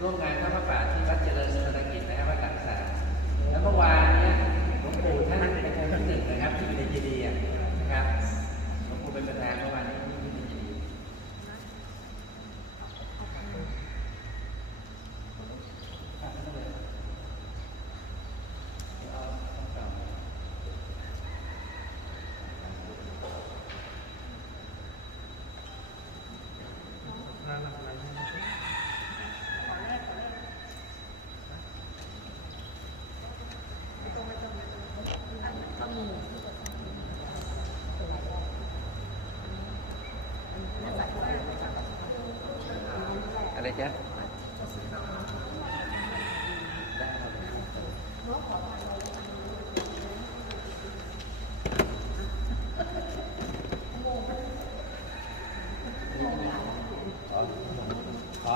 ร่วมงานข้าวป่าที่วัดเจริญสมณ ไรจ๊ะ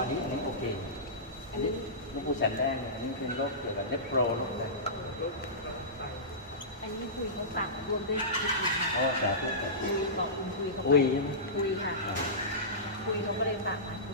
นนี้โอเค อันนี้ลูกผู้ฉันแดงอันนี้เป็นโรคเกี่ยวกับเล็บโปรโรคอะไรอันนี้คุยเขาฝากรวมด้วยอ๋อ้สาธุคุยบอกคุณคุยเขาคุยใช่ไหมคุยค่ะ คุยเขาก็เลยฝากมาคุย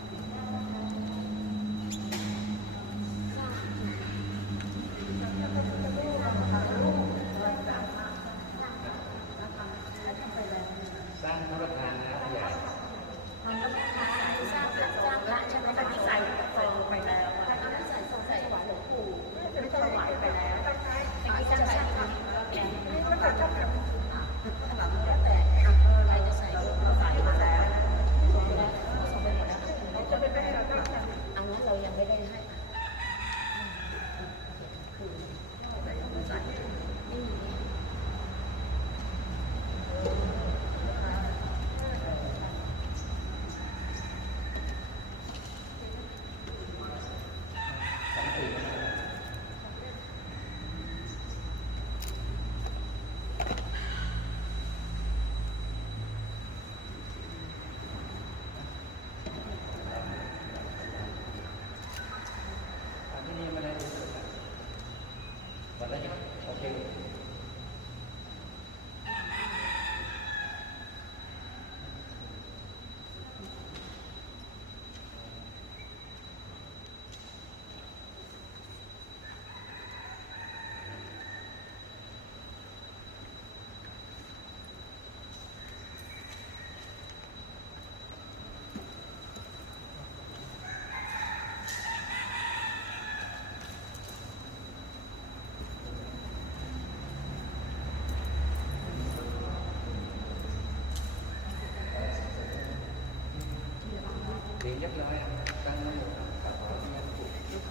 หลวง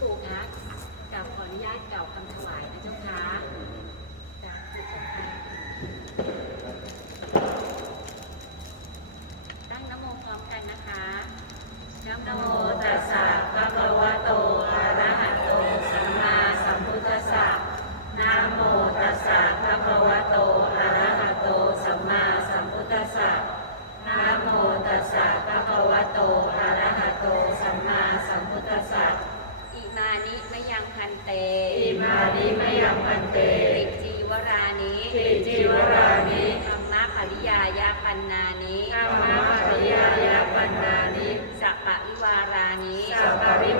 ปู่คบกราบขออนุญาตกล่าวคำถวายนะเจ้าค่ะ ปันนานิธรรมปริยายปันนานิสัปปริวารานิสัพปิ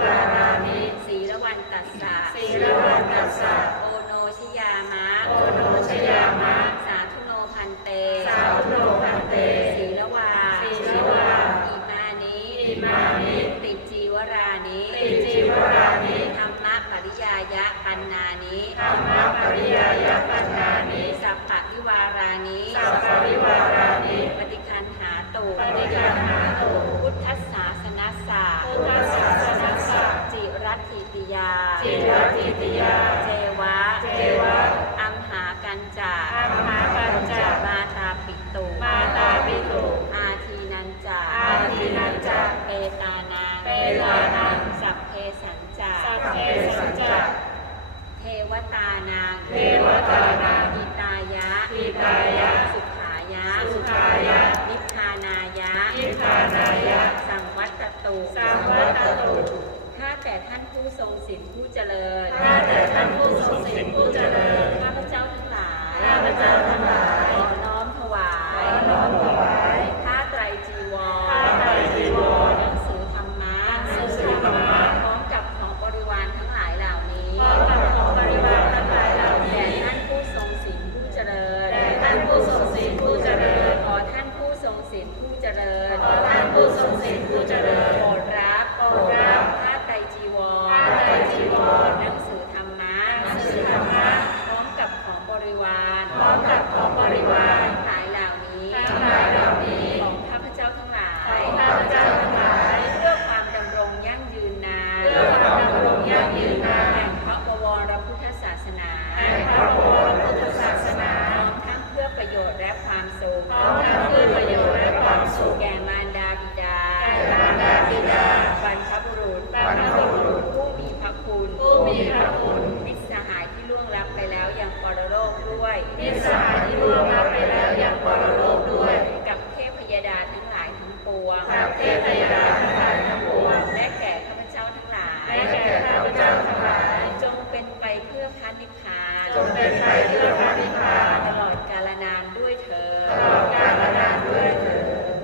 มิสหายบูรณะไปแล้วอย่างปรโลกด้วย กับเทพยดาทั้งหลายทั้งปวงกับเทพยดาทั้งหลายทั้งปวงและแก่ข้าพเจ้าทั้งหลายและแก่ข้าพเจ้าทั้งหลาย จงเป็นไปเพื่อพันนิพพานจงเป็นไปเพื่อพันนิพพานตลอดกาลนานด้วยเถิดตลอดกาลนานด้วยเถิด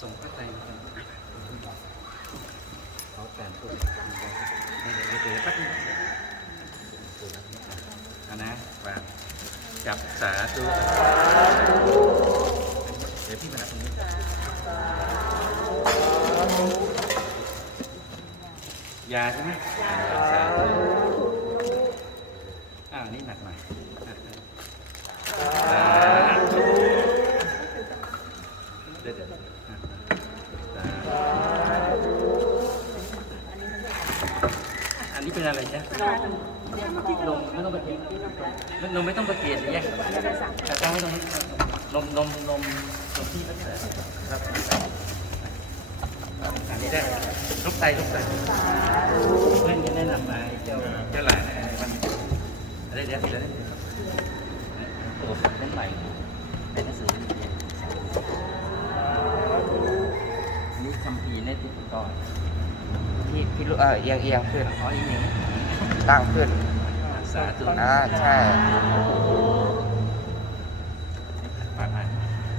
ส่งพระไตรปิฎกเขาแต่งตัวให้เดี๋ยวแป๊บนึง นะว่าจับสาธุเดี๋ยวพี่มาตรงนี้ยาใช่ไหมสาธุอ้าวนี่หนักหน่อยสาธุเดี๋ยวเดี๋ยวอะสาธุอันนี้เป็นอะไรจ๊ะ นมไม่ต้องไปเกลียด นมไม่ต้องไปเกลียดแยกแต่ตั้งไว้ตรงนี้นมนมนมนมที่รักษาครับอันนี้ได้ลูกไตลูกไตเพื่อนจะแนะนำมาเจ้าเจ้าหลานมันอะไรเดี๋ยวเดี๋ยวโอ้เล่นใหม่เป็นหนังสือนี่คำพีในติดต่อพี่พี่ลูกเออเอียงเอียงขึ้นอ๋ออีกหนึ่งตั้งขึ้น สาธุอ่าใช่ปากมา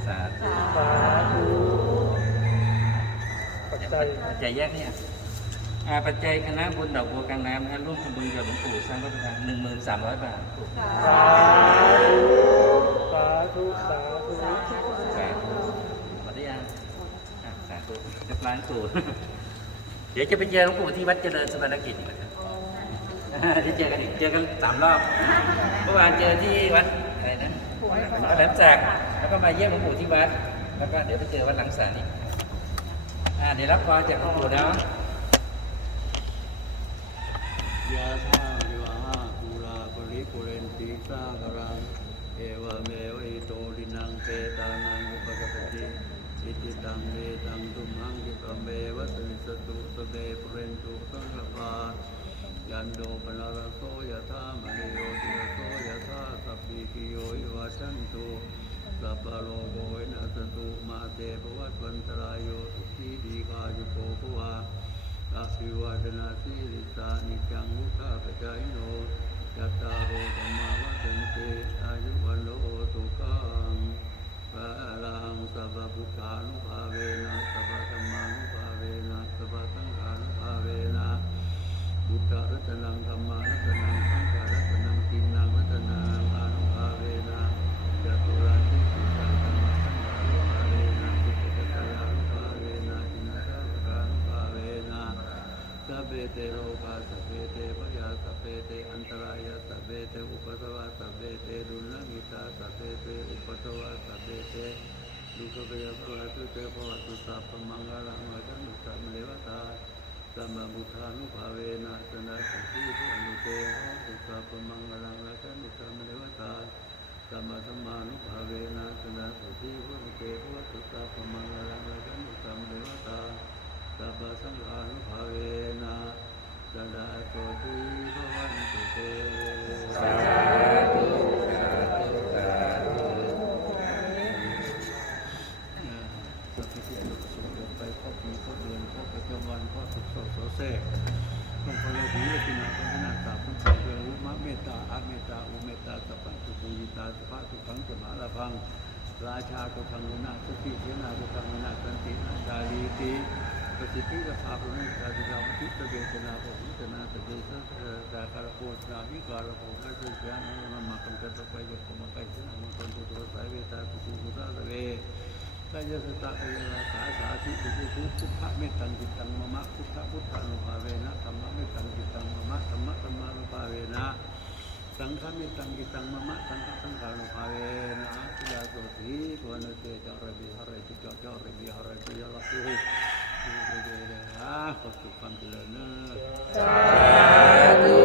สาธุปัจจัยแยกเนี่ยอ่าปัจจัยคณะบุญดอกบัวกลางน้ำนะร่วมทำบุญกับหลวงปู่สร้างพระประธานหนึ่งหมื่นสามร้อยบาทสาธุสาธุสาธุปฏิญาณอะสาธุจะล้างสูตรเดี๋ยวจะไปเจอหลวงปู่ที่วัดเจริญสมณกิจอีกนะครับ ที่เจอกันอีกเจอกันสามรอบ เมื่อวานเจอที่วัดอะไรนะวัดแหลมจากแล้วก็มาเยี่ยมหลวงปู่ที่วัด แล้วก็เดี๋ยวไปเจอวัดหลังสารอีกอ่าเดี๋ยวรับพรจากหลวงปู่แล้วยะธาวิวหาภูราปริปุเรนติสากรังเอวเมวิโตดินังเปตานังอุปกปติอิติตังเมตังตุมังกิปเมวะตุสตุสเบปุเรนตุสังกปา ยันโดปนารโสยะธามณิโยติรโสยะธาสัพพิกิโยวิวัชันตุสัพพะโลกโวินาสตุมาเตภวัตวันตรายโยสุขีดีกายุโกภวาอาภิวาดนาสีริสานิจังมุขะปจายโนยัตตาโรธรรมาวัฏันเตอายุวันโลสุขังพระอรังสัพพพุทธานุภาเวนะสัพพธรรมานุภาเวนะสัพพสังฆา ตาสัพเพเตอุปสวะสัพเพเตดุขเปยภวตุเตภวตุสัพพมังคลังวะจันตุสัมเลวตาสัมมาบุทานุภาเวนะสนะสัพพิทุอนุเตภวตุสัพพมังคลังวะจันตุสัมเลวตาสัมมาสัมมานุภาเวนะสนะสัพพิทุอนุเตภวตุสัพพมังคลังวะจันตุสัมเลวตาสัพพสังฆานุภาเวนะสดาโสติภวันตุเตสาธุสาธุสาธุ สัพพิสิทธิ์สุขไปครบปีครบเดือนครบประจำ วันครบสุขโสโสเสกต้องพลวีเลปินาพัฒนาสาพุทธเรืองรุมะเมตตาอาเมตตาอุเมตตาสัพพัญตุภูยิตาสัพพะทุขังสมาลาพัง ราชาตุทังนาสติเสนาตุทังนาสันตินาชาลีติประสิทธิภาพรุณิชาติกาวิตเวทนาภพุทนาตเบสสาการโพสนาวิการโพกัสสยานามาคัมกัตไปยกมกัยสนามังคันตุตระสายเวตาตุสุสุตาตเว กายสตะกาสาสาธิตุตุพุทธะเมตังจิตังมะมะพุทธะพุทธานุภาเวนะธรรมะเมตังจิตังมะมะธรรมะธรรมานุภาเวนะสังฆเมิตังกิตังมะมะสังฆสังฆานุภาเวนะสุยาโสติสวนเตจารบิหารจิจจารบิหารจิยาลักขุสุเรเดนะขอสุขความเจริญนะสาธุ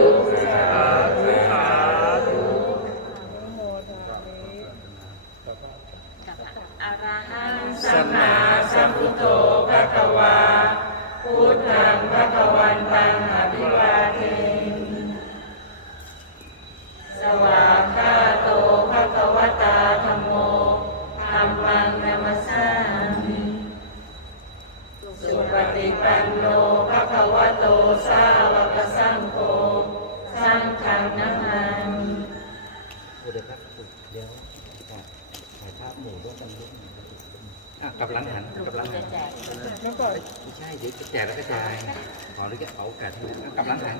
กลับหลังหันกลับหลังหันแล้วก็ไม่ใช่เดี๋ยวจะแจกแล้วกระจายขออนุญาตขอโอกาสทีนะกลับหลังหัน